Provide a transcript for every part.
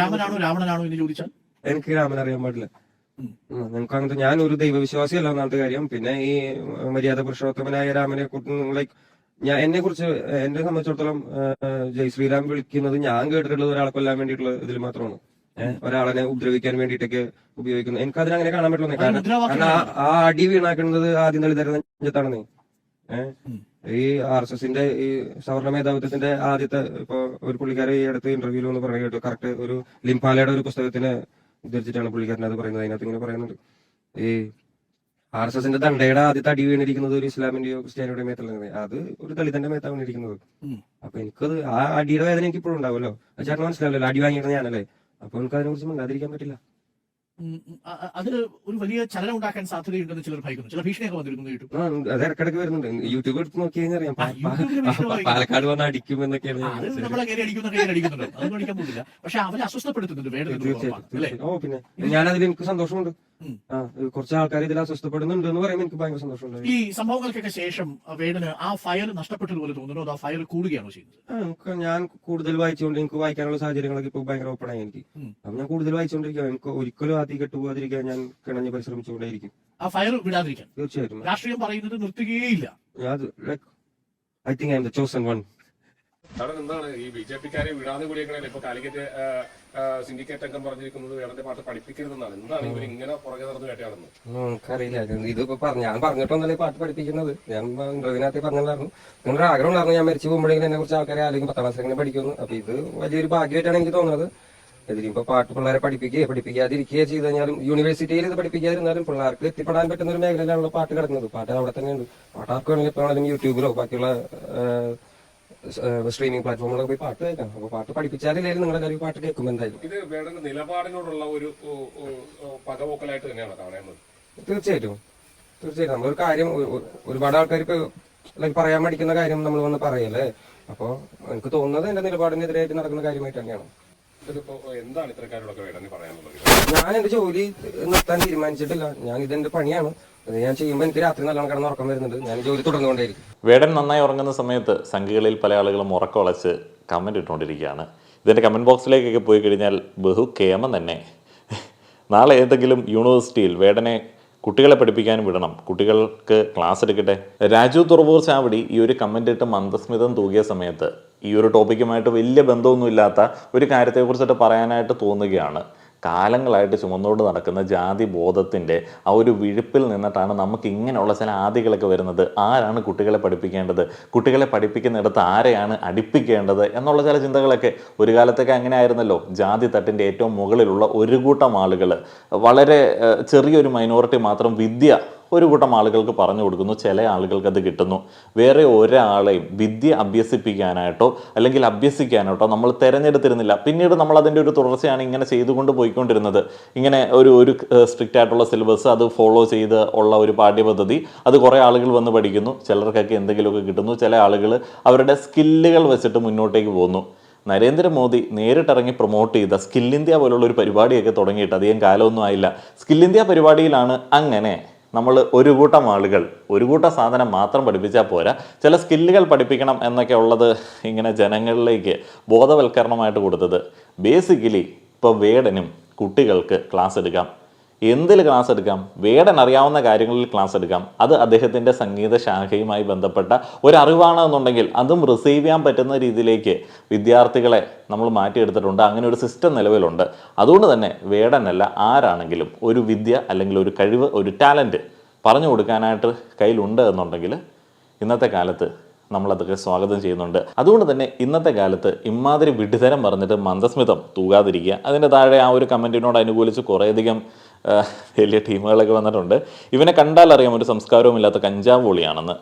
രാമനാണോ രാവണനാണോ എന്ന് ചോദിച്ചാൽ എനിക്ക് രാമൻ അറിയാൻ പാടില്ല. നിങ്ങൾക്ക് അങ്ങനത്തെ ഞാൻ ഒരു ദൈവവിശ്വാസിയല്ല ഒന്നാമത്തെ കാര്യം. പിന്നെ ഈ മര്യാദ പുരുഷോത്തമനായ രാമനെ ലൈക്ക് എന്നെ കുറിച്ച് എന്നെ സംബന്ധിച്ചിടത്തോളം ജയ് ശ്രീരാം വിളിക്കുന്നത് ഞാൻ കേട്ടിട്ടുള്ളത് ഒരാളെ കൊല്ലാൻ വേണ്ടിയിട്ടുള്ള ഇതിൽ മാത്രമാണ്. ഒരാളെ ഉപദ്രവിക്കാൻ വേണ്ടിയിട്ടൊക്കെ ഉപയോഗിക്കുന്നത്. എനിക്ക് അതിനങ്ങനെ കാണാൻ പറ്റുള്ളൂ. കാരണം ആ അടി വീണാക്കുന്നത് ആദ്യം ദളിതരുടെ നെഞ്ചത്താണെന്നേ. ഈ RSSന്റെ ഈ സവർണ മേധാവിത്വത്തിന്റെ ആദ്യത്തെ ഇപ്പൊ ഒരു പുള്ളിക്കാരെ ഈ അടുത്ത് ഇന്റർവ്യൂല് ഒന്ന് പറഞ്ഞു കേട്ടു. കറക്റ്റ് ഒരു ലിംപാലയുടെ ഒരു പുസ്തകത്തിന് ഉദ്ധരിച്ചിട്ടാണ് പുള്ളിക്കാരൻ അത് പറയുന്നത്. അതിനകത്ത് ഇങ്ങനെ പറയുന്നുണ്ട്, ഈ RSSന്റെ ദണ്ഡയുടെ ആദ്യത്തെ അടി വീണിരിക്കുന്നത് ഒരു ഇസ്ലാമിന്റെയോ ക്രിസ്ത്യാനിയുടെയോ മേത്തല്ല, അത് ഒരു ദളിതന്റെ മേത്താണ് വീണിരിക്കുന്നത്. അപ്പൊ എനിക്കത് ആ അടിയുടെ വേദന എനിക്ക് ഇപ്പോഴും ഉണ്ടാവുമല്ലോ. ചേട്ടൻ മനസ്സിലാവില്ലല്ലോ, അടി വാങ്ങിയിട്ട് ഞാനല്ലേ. അപ്പൊ എനിക്ക് അതിനെ കുറിച്ച് മിണ്ടാതിരിക്കാൻ പറ്റില്ല. അത് ഒരു വലിയ ചലനം ഉണ്ടാക്കാൻ സാധ്യതയുണ്ടെന്ന് ചിലർ ഭയക്കുന്നു. ചില ഭീഷണിയൊക്കെ വന്നിരിക്കുന്നു യൂട്യൂബ്. അത് ഇടക്കിടക്ക് വരുന്നുണ്ട്. യൂട്യൂബ് എടുത്ത് നോക്കി കഴിഞ്ഞാൽ അറിയാം പാലക്കാട് വന്ന് അടിക്കും എന്നൊക്കെയാണ്. നമ്മളെ കയറി അടിക്കുന്നുണ്ടോ, അതൊന്നും അടിക്കാൻ പോകില്ല. പക്ഷെ അവരെ അസ്വസ്ഥപ്പെടുത്തുന്നുണ്ട്. ഓ പിന്നെ ഞാനതിൽ എനിക്ക് സന്തോഷമുണ്ട്. കുറച്ച് ആൾക്കാർ ഇതിൽ അസ്വസ്ഥപ്പെടുന്നുണ്ട് എന്ന് പറയുമ്പോൾ എനിക്ക് ഭയങ്കര സന്തോഷമുണ്ട്. ഈ സംഭവങ്ങൾക്കൊക്കെ ശേഷം വേടന് ആ ഫയർ നഷ്ടപ്പെട്ടതുപോലെ തോന്നുന്നു, അത് ആ ഫയർ കൂടുകയാണോ ചെയ്യുന്നത്? ഞാൻ കൂടുതൽ വായിച്ചുകൊണ്ട് എനിക്ക് വായിക്കാനുള്ള സാഹചര്യങ്ങളൊക്കെ ഇപ്പൊ ഭയങ്കര ഓപ്പൺ ആയി എനിക്ക്. അപ്പൊ ഞാൻ കൂടുതൽ വായിച്ചുകൊണ്ടിരിക്കുക. എനിക്ക് ഒരിക്കലും ആദ്യം കെട്ടുപോകാതിരിക്കാൻ ഞാൻ കിണഞ്ഞ് പരിശ്രമിച്ചുകൊണ്ടേയിരിക്കും. ആ ഫയർ വിടാതിരിക്കാൻ തീർച്ചയായിട്ടും. രാഷ്ട്രീയം പറയുന്നത് നിർത്തുകയില്ല. I think I am the chosen one. എന്താണ് ഈ ബിജെപിക്കാരെ വിടാതെ കൂടിയേക്കണേ? ഇപ്പൊ കാലിക്കറ്റ് സിൻഡിക്കേറ്റ് അംഗം പറഞ്ഞിരിക്കുന്നത് വേടന്റെ പാട്ട് പഠിപ്പിക്കരുതെന്നാണ്. എന്താണ് ഇവർ ഇങ്ങനെ പുറകെ നടന്ന് വേട്ടയാണെന്ന്? നമുക്കറിയില്ല. ഇതിപ്പോ ഞാൻ പറഞ്ഞിട്ടൊന്നല്ലേ പാട്ട് പഠിപ്പിക്കുന്നത്. ഞാൻ ഇന്റർവ്യൂവിനകത്ത് പറഞ്ഞിട്ടുണ്ടായിരുന്നു, നിങ്ങളുടെ ആഗ്രഹം ഉണ്ടായിരുന്നു ഞാൻ മരിച്ചു പോകുമ്പോഴേക്കും എന്നെ കുറിച്ച് ആൾക്കാരെ അല്ലെങ്കിൽ 10ാം ക്ലാസ് എങ്ങനെ പഠിക്കുന്നു. അപ്പൊ ഇത് വലിയൊരു ഭാഗ്യമായിട്ടാണ് എനിക്ക് തോന്നുന്നത്. ഇതിലിപ്പോ പാട്ട് പിള്ളേരെ പഠിപ്പിക്കാതിരിക്കുകയോ ചെയ്ത് കഴിഞ്ഞാലും യൂണിവേഴ്സിറ്റിയിൽ ഇത് പഠിപ്പിക്കാതിരുന്നാലും പിള്ളേർക്ക് എത്തിപ്പെടാൻ പറ്റുന്ന ഒരു മേഖലയിലാണല്ലോ പാട്ട് കിടക്കുന്നത്. പാട്ട് അവിടെ തന്നെയുണ്ട്. പാട്ട് ആർക്ക് വേണമെങ്കിൽ എപ്പോഴും യൂട്യൂബിലോ ബാക്കിയുള്ള സ്ട്രീമിംഗ് പ്ലാറ്റ്ഫോമിലൊക്കെ പോയി പാട്ട് കേൾക്കാം. അപ്പൊ പാട്ട് പഠിപ്പിച്ചാലും നിങ്ങളുടെ കാര്യം പാട്ട് കേൾക്കുമ്പോൾ എന്തായാലും ഇത് വേടന്റെ നിലപാടിനോടുള്ള ഒരു പകപോക്കലായിട്ട് തന്നെയാണ് കാണുന്നത്. തീർച്ചയായിട്ടും നമ്മളൊരു കാര്യം ഒരുപാട് ആൾക്കാർ ഇപ്പൊ പറയാൻ മടിക്കുന്ന കാര്യം നമ്മൾ വന്ന് പറയല്ലേ. അപ്പൊ എനിക്ക് തോന്നുന്നത് എന്റെ നിലപാടിനെതിരായിട്ട് നടക്കുന്ന കാര്യമായിട്ട് തന്നെയാണ്. എന്താണ് ഇത്തരക്കാരോടൊക്കെ വേടന് പറയാനുള്ളത്? ഞാൻ എന്റെ ജോലി നിർത്താൻ തീരുമാനിച്ചിട്ടില്ല. ഞാൻ ഇതെന്റെ പണിയാണ്. ഞാൻ ചെയ്യുമ്പോൾ എനിക്ക് രാത്രി നല്ലോണം കിടന്ന് ഉറക്കം വരുന്നുണ്ട്. ഞാൻ ജോലി തുടർന്നുകൊണ്ടേയിരിക്കും. വേടൻ നന്നായി ഉറങ്ങുന്ന സമയത്ത് സംഘികളിൽ പല ആളുകളും ഉറക്കമുളച്ച് കമന്റ് ഇട്ടുകൊണ്ടിരിക്കുകയാണ്. ഇതിന്റെ കമന്റ് ബോക്സിലേക്കൊക്കെ പോയി കഴിഞ്ഞാൽ ബഹുക്കേമം തന്നെ. നാളെ ഏതെങ്കിലും യൂണിവേഴ്സിറ്റിയിൽ വേടനെ കുട്ടികളെ പഠിപ്പിക്കാനും വിടണം, കുട്ടികൾക്ക് ക്ലാസ് എടുക്കട്ടെ. രാജു തുറവൂർ ചാവടി ഈ ഒരു കമന്റ് ഇട്ട് മന്ദസ്മിതം തൂകിയ സമയത്ത് ഈ ഒരു ടോപ്പിക്കുമായിട്ട് വലിയ ബന്ധമൊന്നുമില്ലാത്ത ഒരു കാര്യത്തെക്കുറിച്ചിട്ട് പറയാനായിട്ട് തോന്നുകയാണ്. കാലങ്ങളായിട്ട് ചുമന്നുകൊണ്ട് നടക്കുന്ന ജാതി ബോധത്തിൻ്റെ ആ ഒരു വിഴുപ്പിൽ നിന്നിട്ടാണ് നമുക്ക് ഇങ്ങനെയുള്ള ചില ആദികളൊക്കെ വരുന്നത്. ആരാണ് കുട്ടികളെ പഠിപ്പിക്കേണ്ടത്, കുട്ടികളെ പഠിപ്പിക്കുന്നിടത്ത് ആരെയാണ് അടിപ്പിക്കേണ്ടത് എന്നുള്ള ചില ചിന്തകളൊക്കെ ഒരു കാലത്തൊക്കെ അങ്ങനെ ആയിരുന്നല്ലോ. ജാതി തട്ടിൻ്റെ ഏറ്റവും മുകളിലുള്ള ഒരു കൂട്ടം ആളുകൾ, വളരെ ചെറിയൊരു മൈനോറിറ്റി മാത്രം വിദ്യ ഒരു കൂട്ടം ആളുകൾക്ക് പറഞ്ഞു കൊടുക്കുന്നു, ചില ആളുകൾക്ക് അത് കിട്ടുന്നു. വേറെ ഒരാളെയും വിദ്യ അഭ്യസിപ്പിക്കാനായിട്ടോ അല്ലെങ്കിൽ അഭ്യസിക്കാനായിട്ടോ നമ്മൾ തിരഞ്ഞെടുത്തിരുന്നില്ല. പിന്നീട് നമ്മൾ അതിൻ്റെ ഒരു തുടർച്ചയാണ് ഇങ്ങനെ ചെയ്തുകൊണ്ട് പോയിക്കൊണ്ടിരുന്നത്. ഇങ്ങനെ ഒരു സ്ട്രിക്റ്റ് ആയിട്ടുള്ള സിലബസ്, അത് ഫോളോ ചെയ്ത് ഉള്ള ഒരു പാഠ്യപദ്ധതി, അത് കുറേ ആളുകൾ വന്ന് പഠിക്കുന്നു, ചിലർക്കൊക്കെ എന്തെങ്കിലുമൊക്കെ കിട്ടുന്നു, ചില ആളുകൾ അവരുടെ സ്കില്ലുകൾ വെച്ചിട്ട് മുന്നോട്ടേക്ക് പോകുന്നു. നരേന്ദ്രമോദി നേരിട്ടിറങ്ങി പ്രൊമോട്ട് ചെയ്ത സ്കിൽ ഇന്ത്യ പോലുള്ള ഒരു പരിപാടിയൊക്കെ തുടങ്ങിയിട്ട് അധികം കാലമൊന്നും ആയില്ല. സ്കിൽ ഇന്ത്യ പരിപാടിയിലാണ് അങ്ങനെ നമ്മൾ ഒരു കൂട്ടം ആളുകൾ ഒരു കൂട്ടം സാധനം മാത്രം പഠിപ്പിച്ചാൽ പോരാ, ചില സ്കില്ലുകൾ പഠിപ്പിക്കണം എന്നൊക്കെ ഉള്ളത് ഇങ്ങനെ ജനങ്ങളിലേക്ക് ബോധവൽക്കരണമായിട്ട് കൊടുത്തത്. ബേസിക്കലി ഇപ്പോൾ വേടനും കുട്ടികൾക്ക് ക്ലാസ് എടുക്കാം. എന്തിൽ ക്ലാസ് എടുക്കാം? വേടൻ അറിയാവുന്ന കാര്യങ്ങളിൽ ക്ലാസ് എടുക്കാം. അത് അദ്ദേഹത്തിൻ്റെ സംഗീത ശാഖയുമായി ബന്ധപ്പെട്ട ഒരറിവാണെന്നുണ്ടെങ്കിൽ അതും റിസീവ് ചെയ്യാൻ പറ്റുന്ന രീതിയിലേക്ക് വിദ്യാർത്ഥികളെ നമ്മൾ മാറ്റിയെടുത്തിട്ടുണ്ട്. അങ്ങനെ ഒരു സിസ്റ്റം നിലവിലുണ്ട്. അതുകൊണ്ട് തന്നെ വേടനല്ല ആരാണെങ്കിലും ഒരു വിദ്യ അല്ലെങ്കിൽ ഒരു കഴിവ്, ഒരു ടാലൻറ്റ് പറഞ്ഞു കൊടുക്കാനായിട്ട് കയ്യിലുണ്ട് എന്നുണ്ടെങ്കിൽ ഇന്നത്തെ കാലത്ത് നമ്മളതൊക്കെ സ്വാഗതം ചെയ്യുന്നുണ്ട്. അതുകൊണ്ട് തന്നെ ഇന്നത്തെ കാലത്ത് ഇമാതിരി വിഡ്ഢിതരം പറഞ്ഞിട്ട് മന്ദസ്മിതം തൂകാതിരിക്കുക. അതിൻ്റെ താഴെ ആ ഒരു കമൻറ്റിനോട് അനുകൂലിച്ച് കുറേയധികം വലിയ ടീമുകളൊക്കെ വന്നിട്ടുണ്ട്. ഇവനെ കണ്ടാൽ അറിയാം ഒരു സംസ്കാരവുമില്ലാത്ത കഞ്ചാവ് പൊളിയാണെന്ന്.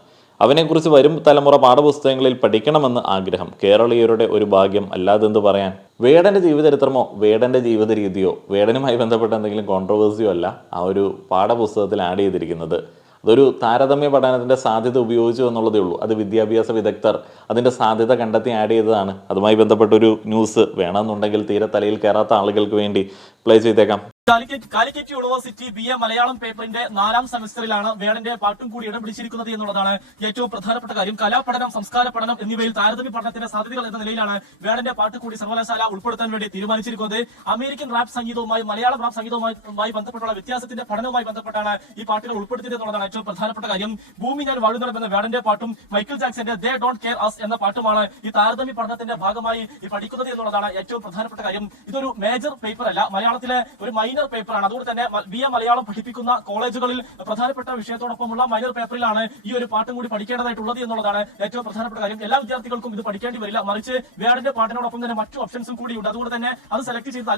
അവനെക്കുറിച്ച് വരും തലമുറ പാഠപുസ്തകങ്ങളിൽ പഠിക്കണമെന്ന് ആഗ്രഹം കേരളീയരുടെ ഒരു ഭാഗ്യം, അല്ലാതെ എന്ത് പറയാൻ. വേടൻ്റെ ജീവചരിത്രമോ വേടൻ്റെ ജീവിത രീതിയോ വേടനുമായി ബന്ധപ്പെട്ട എന്തെങ്കിലും കോൺട്രവേഴ്സിയോ അല്ല ആ ഒരു പാഠപുസ്തകത്തിൽ ആഡ് ചെയ്തിരിക്കുന്നത്. അതൊരു താരതമ്യ പഠനത്തിൻ്റെ സാധ്യത ഉപയോഗിച്ചു എന്നുള്ളതേ ഉള്ളൂ. അത് വിദ്യാഭ്യാസ വിദഗ്ധർ അതിൻ്റെ സാധ്യത കണ്ടെത്തി ആഡ് ചെയ്തതാണ്. അതുമായി ബന്ധപ്പെട്ടൊരു ന്യൂസ് വേണമെന്നുണ്ടെങ്കിൽ തീരെ തലയിൽ കയറാത്ത ആളുകൾക്ക് വേണ്ടി പ്ലേ ചെയ്തേക്കാം. കാലിക്കറ്റ് യൂണിവേഴ്സിറ്റി BA മലയാളം പേപ്പറിന്റെ 4ാം സെമസ്റ്ററിലാണ് വേടന്റെ പാട്ടും കൂടി ഇടം പിടിച്ചിരിക്കുന്നത് എന്നുള്ളതാണ് ഏറ്റവും പ്രധാനപ്പെട്ട കാര്യം. കലാപഠനം, സംസ്കാര പഠനം എന്നിവയിൽ താരതമ്യ പഠനത്തിന്റെ സാധ്യതകൾ എന്ന നിലയിലാണ് വേടന്റെ പാട്ട് കൂടി സർവകലാശാല ഉൾപ്പെടുത്താൻ വേണ്ടി തീരുമാനിച്ചിരിക്കുന്നത്. അമേരിക്കൻ റാപ്പ് സംഗീതവുമായി മലയാളം റാപ്പ് സംഗീതവുമായി ബന്ധപ്പെട്ടുള്ള വ്യത്യാസത്തിന്റെ പഠനവുമായി ബന്ധപ്പെട്ടാണ് ഈ പാട്ടുകൾ ഉൾപ്പെടുത്തിയത് എന്നുള്ളതാണ് ഏറ്റവും പ്രധാനപ്പെട്ട കാര്യം. ഭൂമി ഞാൻ വാഴുന്നിടം എന്ന വേടന്റെ പാട്ടും മൈക്കിൾ ജാക്സന്റെ ദേ ഡോണ്ട് കെയർ അസ് എന്ന പാട്ടുമാണ് ഈ താരതമ്യ പഠനത്തിന്റെ ഭാഗമായി ഈ പഠിക്കുന്നത് എന്നുള്ളതാണ് ഏറ്റവും പ്രധാനപ്പെട്ട കാര്യം. ഇതൊരു മേജർ പേപ്പർ അല്ല, മലയാളത്തിലെ ഒരു മൈനർ പേപ്പറാണ്. അതുകൊണ്ട് തന്നെ BA മലയാളം പഠിപ്പിക്കുന്ന കോളേജുകളിൽ പ്രധാനപ്പെട്ട വിഷയത്തോടൊപ്പമുള്ള മൈനർ പേപ്പറിലാണ് ഈ ഒരു പാട്ടും കൂടി പഠിക്കേണ്ടതായിട്ടുള്ളത് എന്നുള്ളതാണ് ഏറ്റവും പ്രധാനപ്പെട്ട കാര്യം. എല്ലാ വിദ്യാർത്ഥികൾക്കും ഇത് പഠിക്കേണ്ടി വരില്ല, മറിച്ച് വേടന്റെ പാട്ടിനോടൊപ്പം തന്നെ മറ്റു ഓപ്ഷൻസും കൂടിയുണ്ട്. അതുകൊണ്ട് തന്നെ അത് സെലക്ട് ചെയ്ത്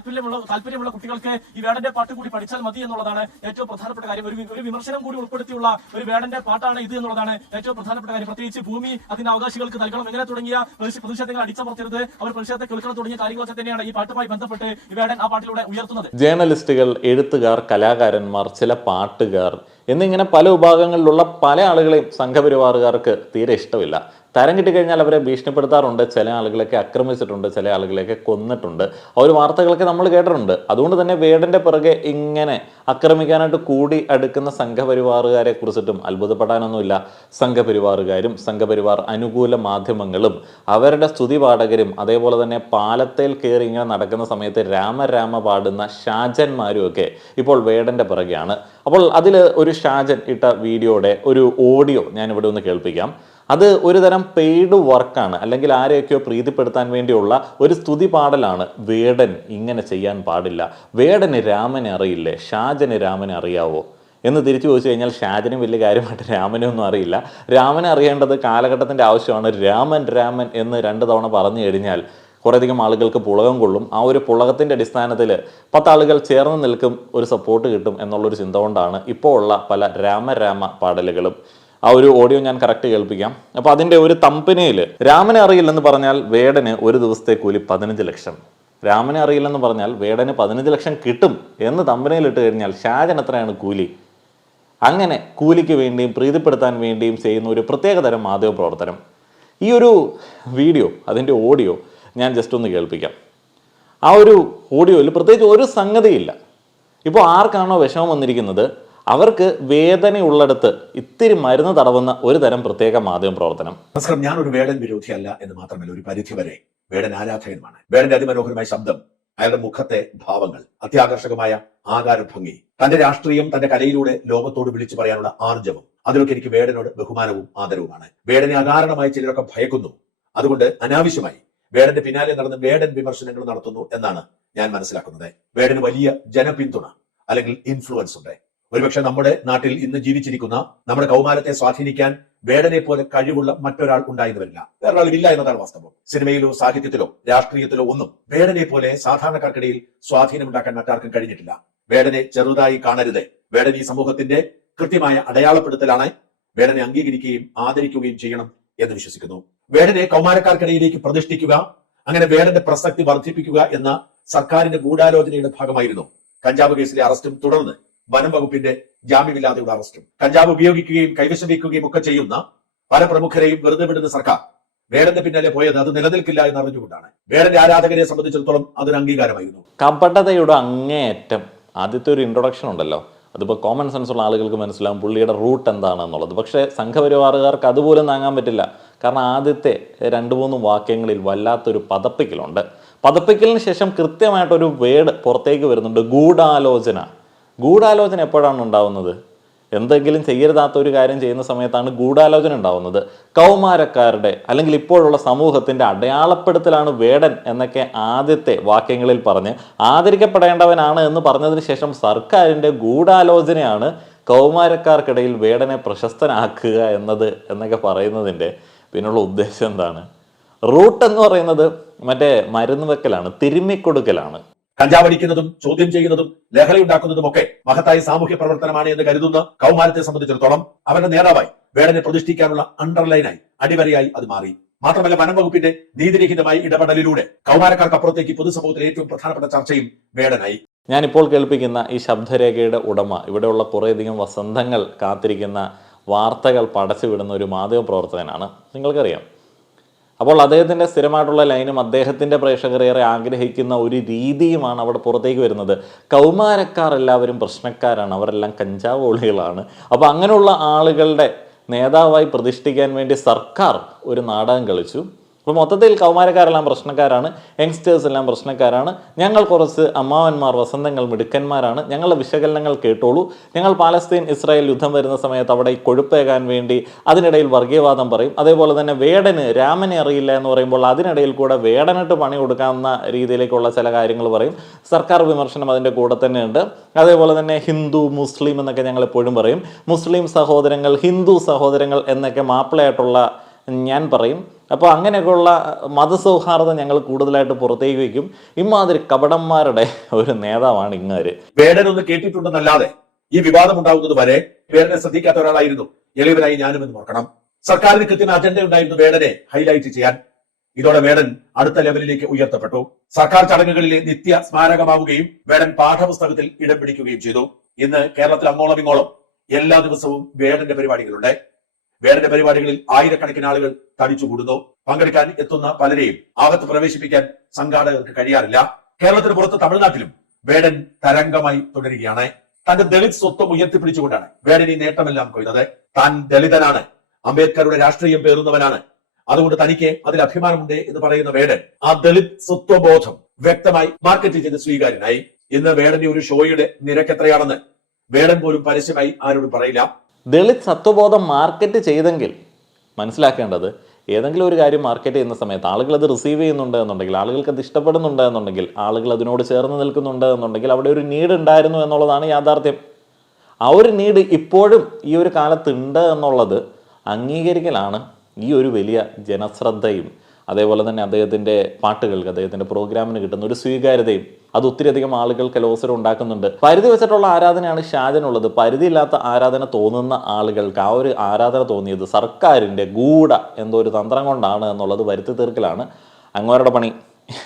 താല്പര്യമുള്ള കുട്ടികൾക്ക് ഈ വേടന്റെ പാട്ട് കൂടി പഠിച്ചാൽ മതി എന്നുള്ളതാണ് ഏറ്റവും പ്രധാനപ്പെട്ട കാര്യം. ഒരു വിമർശനം കൂടി ഉൾപ്പെടുത്തിയുള്ള ഒരു വേടന്റെ പാട്ടാണ് ഇത് എന്നുള്ളതാണ് ഏറ്റവും പ്രധാനപ്പെട്ട കാര്യം. പ്രത്യേകിച്ച് ഭൂമി അതിന്റെ അവകാശികൾക്ക് നൽകണം എങ്ങനെ തുടങ്ങിയ പ്രതിഷേധങ്ങൾ അടിച്ചമർത്തരുത്, അവർ പ്രതിഷേധത്തെ കേൾക്കണം തുടങ്ങിയ കാര്യങ്ങളൊക്കെ തന്നെയാണ് ഈ പാട്ടുമായി ബന്ധപ്പെട്ട് വേടൻ ആ പാട്ടിലൂടെ ഉയർത്തുന്നത്. ജേർണലിസ്റ്റുകൾ, എഴുത്തുകാർ, കലാകാരന്മാർ, ചില പാട്ടുകാർ എന്നിങ്ങനെ പല വിഭാഗങ്ങളിലുള്ള പല ആളുകളെയും സംഘപരിവാറുകാർക്ക് തീരെ ഇഷ്ടമില്ല. തരം കിട്ടിക്കഴിഞ്ഞാൽ അവരെ ഭീഷണിപ്പെടുത്താറുണ്ട്, ചില ആളുകളൊക്കെ ആക്രമിച്ചിട്ടുണ്ട്, ചില ആളുകളെയൊക്കെ കൊന്നിട്ടുണ്ട്. ആ ഒരു വാർത്തകളൊക്കെ നമ്മൾ കേട്ടിട്ടുണ്ട്. അതുകൊണ്ട് തന്നെ വേടന്റെ പിറകെ ഇങ്ങനെ ആക്രമിക്കാനായിട്ട് കൂടി അടുക്കുന്ന സംഘപരിവാറുകാരെ കുറിച്ചിട്ടും അത്ഭുതപ്പെടാനൊന്നുമില്ല. സംഘപരിവാറുകാരും സംഘപരിവാർ അനുകൂല മാധ്യമങ്ങളും അവരുടെ സ്തുതിപാഠകരും അതേപോലെ തന്നെ പാലത്തേൽ കയറി ഇങ്ങനെ നടക്കുന്ന സമയത്ത് രാമ പാടുന്ന ഷാജന്മാരും ഒക്കെ ഇപ്പോൾ വേടന്റെ പിറകെയാണ്. അപ്പോൾ അതിൽ ഒരു ഷാജൻ ഇട്ട വീഡിയോയുടെ ഒരു ഓഡിയോ ഞാൻ ഇവിടെ ഒന്ന് കേൾപ്പിക്കാം. അത് ഒരു തരം പെയ്ഡ് വർക്കാണ്, അല്ലെങ്കിൽ ആരെയൊക്കെയോ പ്രീതിപ്പെടുത്താൻ വേണ്ടിയുള്ള ഒരു സ്തുതി പാടലാണ്. വേടൻ ഇങ്ങനെ ചെയ്യാൻ പാടില്ല, വേടന് രാമനെ അറിയില്ലേ, ഷാജന് രാമനെ അറിയാവോ എന്ന് തിരിച്ചു ചോദിച്ചു കഴിഞ്ഞാൽ ഷാജനും വലിയ കാര്യമായിട്ട് രാമനെ ഒന്നും അറിയില്ല. രാമനെ അറിയേണ്ടത് കാലഘട്ടത്തിൻ്റെ ആവശ്യമാണ്. രാമൻ എന്ന് 2 തവണ പറഞ്ഞു കഴിഞ്ഞാൽ കുറേയധികം ആളുകൾക്ക് പുളകം കൊള്ളും. ആ ഒരു പുളകത്തിൻ്റെ അടിസ്ഥാനത്തിൽ 10 ആളുകൾ ചേർന്ന് നിൽക്കും, ഒരു സപ്പോർട്ട് കിട്ടും എന്നുള്ളൊരു ചിന്ത കൊണ്ടാണ് ഇപ്പോൾ ഉള്ള പല രാമ പാടലുകളും. ആ ഒരു ഓഡിയോ ഞാൻ കറക്റ്റ് കേൾപ്പിക്കാം. അപ്പോൾ അതിൻ്റെ ഒരു തമ്പനയിൽ രാമനെ അറിയില്ലെന്ന് പറഞ്ഞാൽ വേടന് ഒരു ദിവസത്തെ കൂലി 15 ലക്ഷം, രാമനെ അറിയില്ലെന്ന് പറഞ്ഞാൽ വേടന് 15 ലക്ഷം കിട്ടും എന്ന് തമ്പനയിൽ ഇട്ട് കഴിഞ്ഞാൽ ഷാജൻ എത്രയാണ് കൂലി? അങ്ങനെ കൂലിക്ക് വേണ്ടിയും പ്രീതിപ്പെടുത്താൻ വേണ്ടിയും ചെയ്യുന്ന ഒരു പ്രത്യേകതരം മാധ്യമ പ്രവർത്തനം. ഈ ഒരു വീഡിയോ, അതിൻ്റെ ഓഡിയോ ഞാൻ ജസ്റ്റ് ഒന്ന് കേൾപ്പിക്കാം. ആ ഒരു ഓഡിയോയിൽ പ്രത്യേകിച്ച് ഒരു സംഗതിയില്ല. ഇപ്പോൾ ആർക്കാണോ വിഷമം വന്നിരിക്കുന്നത് അവർക്ക് വേദനയുള്ളിടത്ത് ഇത്തിരി മരുന്ന് തടവുന്ന ഒരു തരം പ്രത്യേക മാധ്യമ പ്രവർത്തനം. നമസ്കാരം. ഞാൻ ഒരു വേടൻ വിരോധിയല്ല എന്ന് മാത്രമല്ല, ഒരു പരിധി വരെ വേടൻ ആരാധകനുമാണ്. വേടന്റെ അതിമനോഹരമായ ശബ്ദം, അയാളുടെ മുഖത്തെ ഭാവങ്ങൾ, അത്യാകർഷകമായ ആകാരഭംഗി, തന്റെ രാഷ്ട്രീയം തന്റെ കലയിലൂടെ ലോകത്തോട് വിളിച്ചു പറയാനുള്ള ആർജവം, അതിലൊക്കെ എനിക്ക് വേടനോട് ബഹുമാനവും ആദരവുമാണ്. വേടനെ അകാരണമായി ചിലരൊക്കെ ഭയക്കുന്നു. അതുകൊണ്ട് അനാവശ്യമായി വേടന്റെ പിന്നാലെ നടന്ന് വേടൻ വിമർശനങ്ങൾ നടത്തുന്നു എന്നാണ് ഞാൻ മനസ്സിലാക്കുന്നത്. വേടന് വലിയ ജനപിന്തുണ അല്ലെങ്കിൽ ഇൻഫ്ലുവൻസ് ഉണ്ട്. ഒരുപക്ഷെ നമ്മുടെ നാട്ടിൽ ഇന്ന് ജീവിച്ചിരിക്കുന്ന നമ്മുടെ കൗമാരത്തെ സ്വാധീനിക്കാൻ വേടനെ പോലെ കഴിവുള്ള മറ്റൊരാൾ ഉണ്ടായെന്ന് വരില്ല. വേറൊരാളും ഇല്ല എന്നതാണ് വാസ്തവം. സിനിമയിലോ സാഹിത്യത്തിലോ രാഷ്ട്രീയത്തിലോ ഒന്നും വേടനെ പോലെ സാധാരണക്കാർക്കിടയിൽ സ്വാധീനമുണ്ടാക്കാൻ മറ്റാർക്കും കഴിഞ്ഞിട്ടില്ല. വേടനെ ചെറുതായി കാണരുത്. വേടൻ ഈ സമൂഹത്തിന്റെ കൃത്യമായ അടയാളപ്പെടുത്തലാണ്. വേടനെ അംഗീകരിക്കുകയും ആദരിക്കുകയും ചെയ്യണം എന്ന് വിശ്വസിക്കുന്നു. വേടനെ കൗമാരക്കാർക്കിടയിലേക്ക് പ്രതിഷ്ഠിക്കുക, അങ്ങനെ വേടന്റെ പ്രസക്തി വർദ്ധിപ്പിക്കുക എന്ന സർക്കാരിന്റെ ഗൂഢാലോചനയുടെ ഭാഗമായിരുന്നു കഞ്ചാവ് കേസിലെ അറസ്റ്റും തുടർന്ന് വനം വകുപ്പിന്റെ ജാമ്യമില്ലാതെയുള്ള അറസ്റ്റും. കഞ്ചാവ് ഉപയോഗിക്കുകയും കൈവശം വയ്ക്കുകയും ഒക്കെ ചെയ്യുന്ന പല പ്രമുഖരെയും വെറുതെ വിടുന്ന സർക്കാർ വേടന്റെ പിന്നാലെ പോയത് അത് നിലനിൽക്കില്ല എന്ന് അറിഞ്ഞുകൊണ്ടാണ്. വേടന്റെ ആരാധകരെ സംബന്ധിച്ചിടത്തോളം അതൊരു അംഗീകാരമായിരുന്നു. കപടതയുടെ അങ്ങേയറ്റം. ആദ്യത്തെ ഒരു ഇൻട്രൊഡക്ഷൻ ഉണ്ടല്ലോ, അതിപ്പോൾ കോമൺ സെൻസ് ഉള്ള ആളുകൾക്ക് മനസ്സിലാവും പുള്ളിയുടെ റൂട്ട് എന്താണെന്നുള്ളത്. പക്ഷേ സംഘപരിവാറുകാർക്ക് അതുപോലും താങ്ങാൻ പറ്റില്ല. കാരണം ആദ്യത്തെ 2-3 വാക്യങ്ങളിൽ വല്ലാത്തൊരു പതപ്പിക്കലുണ്ട്. പതപ്പിക്കലിന് ശേഷം കൃത്യമായിട്ടൊരു വേർഡ് പുറത്തേക്ക് വരുന്നുണ്ട്, ഗൂഢാലോചന. ഗൂഢാലോചന എപ്പോഴാണ് ഉണ്ടാവുന്നത്? എന്തെങ്കിലും ചെയ്യരുതാത്ത ഒരു കാര്യം ചെയ്യുന്ന സമയത്താണ് ഗൂഢാലോചന ഉണ്ടാവുന്നത്. കൗമാരക്കാരുടെ അല്ലെങ്കിൽ ഇപ്പോഴുള്ള സമൂഹത്തിൻ്റെ അടയാളപ്പെടുത്തലാണ് വേടൻ എന്നൊക്കെ ആദ്യത്തെ വാക്യങ്ങളിൽ പറഞ്ഞ് ആദരിക്കപ്പെടേണ്ടവനാണ് എന്ന് പറഞ്ഞതിന് ശേഷം സർക്കാരിൻ്റെ ഗൂഢാലോചനയാണ് കൗമാരക്കാർക്കിടയിൽ വേടനെ പ്രശസ്തനാക്കുക എന്നൊക്കെ പറയുന്നതിൻ്റെ പിന്നുള്ള ഉദ്ദേശം എന്താണ്? റൂട്ട് എന്ന് പറയുന്നത് മറ്റേ മരുന്ന് വെക്കലാണ്, തിരുമ്മിക്കൊടുക്കലാണ്. കഞ്ചാവടിക്കുന്നതും ചോദ്യം ചെയ്യുന്നതും ലഹള ഉണ്ടാക്കുന്നതും ഒക്കെ മഹത്തായ സാമൂഹ്യ പ്രവർത്തനമാണ് എന്ന് കരുതുന്ന കൗമാരത്തെ സംബന്ധിച്ചിടത്തോളം അവരുടെ നേതാവായി വേടനെ പ്രതിഷ്ഠിക്കാനുള്ള അണ്ടർലൈനായി അടിവരയായി അത് മാറി. മാത്രമല്ല വനം വകുപ്പിന്റെ നീതിരഹിതമായ ഇടപെടലിലൂടെ കൗമാരക്കാർക്കപ്പുറത്തേക്ക് പൊതുസമൂഹത്തിലെ ഏറ്റവും പ്രധാനപ്പെട്ട ചർച്ചയും വേടനായി. ഞാനിപ്പോൾ കേൾപ്പിക്കുന്ന ഈ ശബ്ദരേഖയുടെ ഉടമ ഇവിടെയുള്ള കുറേയധികം വസന്തങ്ങൾ കാത്തിരിക്കുന്ന വാർത്തകൾ പടച്ചുവിടുന്ന ഒരു മാധ്യമ പ്രവർത്തകനാണ്. നിങ്ങൾക്കറിയാം, അപ്പോൾ അദ്ദേഹത്തിൻ്റെ സ്ഥിരമായിട്ടുള്ള ലൈനും അദ്ദേഹത്തിൻ്റെ പ്രേക്ഷകർ ഏറെ ആഗ്രഹിക്കുന്ന ഒരു രീതിയുമാണ് അവിടെ പുറത്തേക്ക് വരുന്നത്. കൗമാരക്കാർ എല്ലാവരും പ്രശ്നക്കാരാണ്, അവരെല്ലാം കഞ്ചാവ് ഒളികളാണ്. അപ്പോൾ അങ്ങനെയുള്ള ആളുകളുടെ നേതാവായി പ്രതിഷ്ഠിക്കാൻ വേണ്ടി സർക്കാർ ഒരു നാടകം കളിച്ചു. അപ്പോൾ മൊത്തത്തിൽ കൗമാരക്കാരെല്ലാം പ്രശ്നക്കാരാണ്, യങ്സ്റ്റേഴ്സ് എല്ലാം പ്രശ്നക്കാരാണ്, ഞങ്ങൾ കുറച്ച് അമ്മാവന്മാർ വസന്തങ്ങൾ മിടുക്കന്മാരാണ്, ഞങ്ങളുടെ വിശകലനങ്ങൾ കേട്ടോളൂ, ഞങ്ങൾ പാലസ്തീൻ ഇസ്രായേൽ യുദ്ധം വരുന്ന സമയത്ത് അവിടെ ഈ കൊഴുപ്പേകാൻ വേണ്ടി അതിനിടയിൽ വർഗീയവാദം പറയും. അതേപോലെ തന്നെ വേടന് രാമനെ അറിയില്ല എന്ന് പറയുമ്പോൾ അതിനിടയിൽ കൂടെ വേടനിട്ട് പണി കൊടുക്കാവുന്ന രീതിയിലേക്കുള്ള ചില കാര്യങ്ങൾ പറയും. സർക്കാർ വിമർശനം അതിൻ്റെ കൂടെ തന്നെ ഉണ്ട്. അതേപോലെ തന്നെ ഹിന്ദു മുസ്ലിം എന്നൊക്കെ ഞങ്ങൾ എപ്പോഴും പറയും. മുസ്ലിം സഹോദരങ്ങൾ, ഹിന്ദു സഹോദരങ്ങൾ എന്നൊക്കെ മാപ്പിളയായിട്ടുള്ള ഞാൻ പറയും. അപ്പോൾ അങ്ങനെയൊക്കെയുള്ള മതസൗഹാർദ്ദം ഞങ്ങൾ കൂടുതലായിട്ട് പുറത്തേക്ക് വയ്ക്കും. ഇമാതിരി കപടന്മാരുടെ ഒരു നേതാവാണ് ഇങ്ങാര്. വേടൻ ഒന്ന് കേട്ടിട്ടുണ്ടെന്നല്ലാതെ ഈ വിവാദം ഉണ്ടാകുന്നത് വരെ വേടനെ ശ്രദ്ധിക്കാത്ത ഒരാളായിരുന്നു എളിയവനായി ഞാനും എന്ന് ഓർക്കണം. സർക്കാരിന് കൃത്യമായ അജണ്ട ഉണ്ടായിരുന്നു വേടനെ ഹൈലൈറ്റ് ചെയ്യാൻ. ഇതോടെ വേടൻ അടുത്ത ലെവലിലേക്ക് ഉയർത്തപ്പെട്ടു. സർക്കാർ ചടങ്ങുകളിലെ നിത്യ സ്മാരകമാവുകയും വേടൻ പാഠപുസ്തകത്തിൽ ഇടം പിടിക്കുകയും ചെയ്തു. ഇന്ന് കേരളത്തിൽ അങ്ങോളം ഇങ്ങോളം എല്ലാ ദിവസവും വേടന്റെ പരിപാടികളുണ്ട്. വേടന്റെ പരിപാടികളിൽ ആയിരക്കണക്കിന് ആളുകൾ തടിച്ചുകൂടുന്നു. പങ്കെടുക്കാൻ എത്തുന്ന പലരെയും അകത്ത് പ്രവേശിപ്പിക്കാൻ സംഘാടകർക്ക് കഴിയാറില്ല. കേരളത്തിന് പുറത്ത് തമിഴ്നാട്ടിലും വേടൻ തരംഗമായി തുടരുകയാണ്. തന്റെ ദളിത് സ്വത്വം ഉയർത്തിപ്പിടിച്ചുകൊണ്ടാണ് വേടൻ ഈ നേട്ടമെല്ലാം കൊയ്തത്. താൻ ദളിതനാണ്, അംബേദ്കറുടെ രാഷ്ട്രീയം പേറുന്നവനാണ്, അതുകൊണ്ട് തനിക്ക് അതിൽ അഭിമാനമുണ്ട് എന്ന് പറയുന്ന വേടൻ ആ ദളിത് സ്വത്വബോധം വ്യക്തമായി മാർക്കറ്റ് ചെയ്ത് സ്വീകാര്യനായി. ഇന്ന് വേടന്റെ ഒരു ഷോയുടെ നിരക്ക് എത്രയാണെന്ന് വേടൻ പോലും പരസ്യമായി ആരോടും പറയില്ല. ദളിത് സത്വബോധം മാർക്കറ്റ് ചെയ്തെങ്കിൽ മനസ്സിലാക്കേണ്ടത്, ഏതെങ്കിലും ഒരു കാര്യം മാർക്കറ്റ് ചെയ്യുന്ന സമയത്ത് ആളുകൾ അത് റിസീവ് ചെയ്യുന്നുണ്ട് എന്നുണ്ടെങ്കിൽ, ആളുകൾക്ക് അത് ഇഷ്ടപ്പെടുന്നുണ്ട് എന്നുണ്ടെങ്കിൽ, ആളുകൾ അതിനോട് ചേർന്ന് നിൽക്കുന്നുണ്ട് എന്നുണ്ടെങ്കിൽ അവിടെ ഒരു നീഡ് ഉണ്ടായിരുന്നു എന്നുള്ളതാണ് യാഥാർത്ഥ്യം. ആ ഒരു നീഡ് ഇപ്പോഴും ഈ ഒരു കാലത്തുണ്ട് എന്നുള്ളത് അംഗീകരിക്കലാണ് ഈ ഒരു വലിയ ജനശ്രദ്ധയും അതേപോലെ തന്നെ അദ്ദേഹത്തിൻ്റെ പാട്ടുകൾക്ക്, അദ്ദേഹത്തിൻ്റെ പ്രോഗ്രാമിന് കിട്ടുന്ന ഒരു സ്വീകാര്യതയും അത് ഒത്തിരിയധികം ആളുകൾക്ക് അവസരം ഉണ്ടാക്കുന്നുണ്ട്. പരിധി വെച്ചിട്ടുള്ള ആരാധനയാണ് ഷാജനുള്ളത്. പരിധിയില്ലാത്ത ആരാധന തോന്നുന്ന ആളുകൾക്ക് ആ ഒരു ആരാധന തോന്നിയത് സർക്കാരിൻ്റെ ഗൂഢ എന്തോ ഒരു തന്ത്രം കൊണ്ടാണ് എന്നുള്ളത് വരുത്തി തീർക്കലാണ് അങ്ങോരുടെ പണി.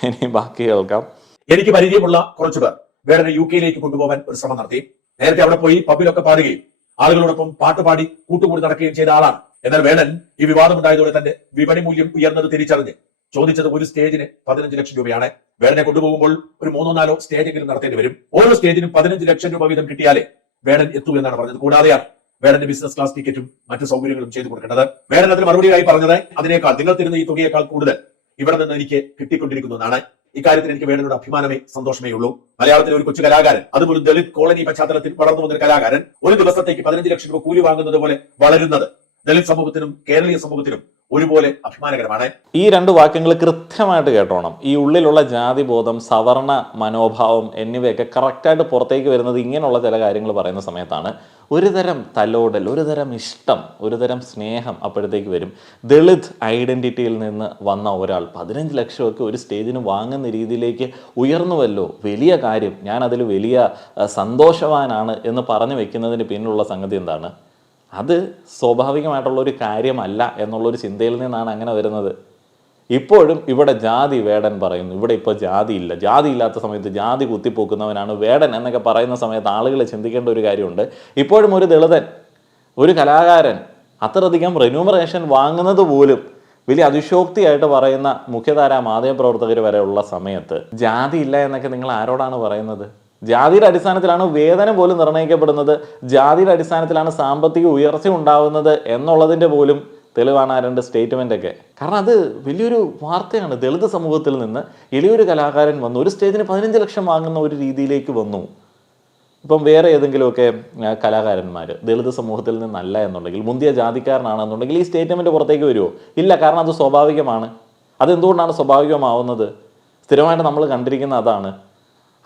ഇനി ബാക്കി കേൾക്കാം. എനിക്ക് പരിചയമുള്ള കുറച്ചു പേർ വേടനെ UK കൊണ്ടുപോകാൻ ഒരു ശ്രമം നടത്തി. നേരത്തെ അവിടെ പോയി പബ്ബിലൊക്കെ പാടുകയും ആളുകളോടൊപ്പം പാട്ടുപാടി കൂട്ടുകൂടി നടക്കുകയും ചെയ്ത ആളാണ്. എന്നാൽ വേടൻ ഈ വിവാദം ഉണ്ടായതോടെ തന്റെ വിപണി മൂല്യം ഉയർന്നത് തിരിച്ചറിഞ്ഞ് ചോദിച്ചത് ഒരു സ്റ്റേജിന് 15 ലക്ഷം രൂപയാണ്. വേടനെ കൊണ്ടുപോകുമ്പോൾ ഒരു 3-4 സ്റ്റേജെങ്കിലും നടത്തേണ്ടി വരും. ഓരോ സ്റ്റേജിനും 15 ലക്ഷം രൂപ വീതം കിട്ടിയാലേ വേടൻ എത്തൂ എന്നാണ് പറഞ്ഞത്. കൂടാതെയാണ് വേടന്റെ ബിസിനസ് ക്ലാസ് ടിക്കറ്റും മറ്റു സൗകര്യങ്ങളും ചെയ്തു കൊടുക്കേണ്ടത്. വേടൻ അതിന് മറുപടിയായി പറഞ്ഞത്, അതിനേക്കാൾ നിങ്ങൾ തരുന്ന ഈ തുകയേക്കാൾ കൂടുതൽ ഇവിടെ നിന്ന് എനിക്ക് കിട്ടിക്കൊണ്ടിരിക്കുന്നു എന്നാണ്. ഇക്കാര്യത്തിൽ എനിക്ക് വേടനോട് അഭിമാനമേ സന്തോഷമേ ഉള്ളൂ. മലയാളത്തിലെ ഒരു കൊച്ചു കലാകാരൻ, അതുപോലെ ദളിത് കോളനി പശ്ചാത്തലത്തിൽ വളർന്നു വന്നൊരു കലാകാരൻ ഒരു ദിവസത്തേക്ക് 15 ലക്ഷം രൂപ കൂലി വാങ്ങുന്നത് പോലെ വളരുന്നത് ദളിത് സമൂഹത്തിനും കേരളീയ സമൂഹത്തിനും ഒരുപോലെ അഭിമാനകരമാണ്. ഈ 2 വാക്യങ്ങൾ കൃത്യമായിട്ട് കേട്ടോണം. ഈ ഉള്ളിലുള്ള ജാതിബോധം, സവർണ മനോഭാവം എന്നിവയൊക്കെ കറക്റ്റായിട്ട് പുറത്തേക്ക് വരുന്നത് ഇങ്ങനെയുള്ള ചില കാര്യങ്ങൾ പറയുന്ന സമയത്താണ്. ഒരുതരം തലോടൽ, ഒരുതരം ഇഷ്ടം, ഒരുതരം സ്നേഹം അപ്പോഴത്തേക്ക് വരും. ദളിത് ഐഡന്റിറ്റിയിൽ നിന്ന് വന്ന ഒരാൾ 15 ലക്ഷമൊക്കെ ഒരു സ്റ്റേജിന് വാങ്ങുന്ന രീതിയിലേക്ക് ഉയർന്നുവല്ലോ, വലിയ കാര്യം, ഞാൻ അതിൽ വലിയ സന്തോഷവാനാണ് എന്ന് പറഞ്ഞു വെക്കുന്നതിന് പിന്നിലുള്ള സംഗതി എന്താണ്? അത് സ്വാഭാവികമായിട്ടുള്ളൊരു കാര്യമല്ല എന്നുള്ളൊരു ചിന്തയിൽ നിന്നാണ് അങ്ങനെ വരുന്നത്. ഇപ്പോഴും ഇവിടെ ജാതി വേടൻ പറയുന്നു. ഇവിടെ ഇപ്പോൾ ജാതിയില്ല. ജാതി ഇല്ലാത്ത സമയത്ത് ജാതി കുത്തിപ്പോക്കുന്നവനാണ് വേടൻ എന്നൊക്കെ പറയുന്ന സമയത്ത് ആളുകൾ ചിന്തിക്കേണ്ട ഒരു കാര്യമുണ്ട്. ഇപ്പോഴും ഒരു ദളിതൻ, ഒരു കലാകാരൻ അത്രയധികം റെന്യൂമറേഷൻ വാങ്ങുന്നത് പോലും വലിയ അതിശോക്തിയായിട്ട് പറയുന്ന മുഖ്യധാരാ മാധ്യമപ്രവർത്തകർ വരെ ഉള്ള സമയത്ത് ജാതി ഇല്ല എന്നൊക്കെ നിങ്ങൾ ആരോടാണ് പറയുന്നത്? ജാതിയുടെ അടിസ്ഥാനത്തിലാണ് വേതനം പോലും നിർണ്ണയിക്കപ്പെടുന്നത്, ജാതിയുടെ അടിസ്ഥാനത്തിലാണ് സാമ്പത്തിക ഉയർച്ച ഉണ്ടാവുന്നത് എന്നുള്ളതിൻ്റെ പോലും തെളിവാണ് ആ 2 സ്റ്റേറ്റ്മെൻ്റ് ഒക്കെ. കാരണം അത് വലിയൊരു വാർത്തയാണ്. ദളിത് സമൂഹത്തിൽ നിന്ന് എളിയൊരു കലാകാരൻ വന്നു ഒരു സ്റ്റേജിന് 15 ലക്ഷം വാങ്ങുന്ന ഒരു രീതിയിലേക്ക് വന്നു. ഇപ്പം വേറെ ഏതെങ്കിലുമൊക്കെ കലാകാരന്മാർ ദളിത് സമൂഹത്തിൽ നിന്നല്ല എന്നുണ്ടെങ്കിൽ, മുന്തിയ ജാതിക്കാരനാണെന്നുണ്ടെങ്കിൽ ഈ സ്റ്റേറ്റ്മെൻറ്റ് പുറത്തേക്ക് വരുമോ? ഇല്ല. കാരണം അത് സ്വാഭാവികമാണ്. അതെന്തുകൊണ്ടാണ് സ്വാഭാവികമാവുന്നത്? സ്ഥിരമായിട്ട് നമ്മൾ കണ്ടിരിക്കുന്ന അതാണ്.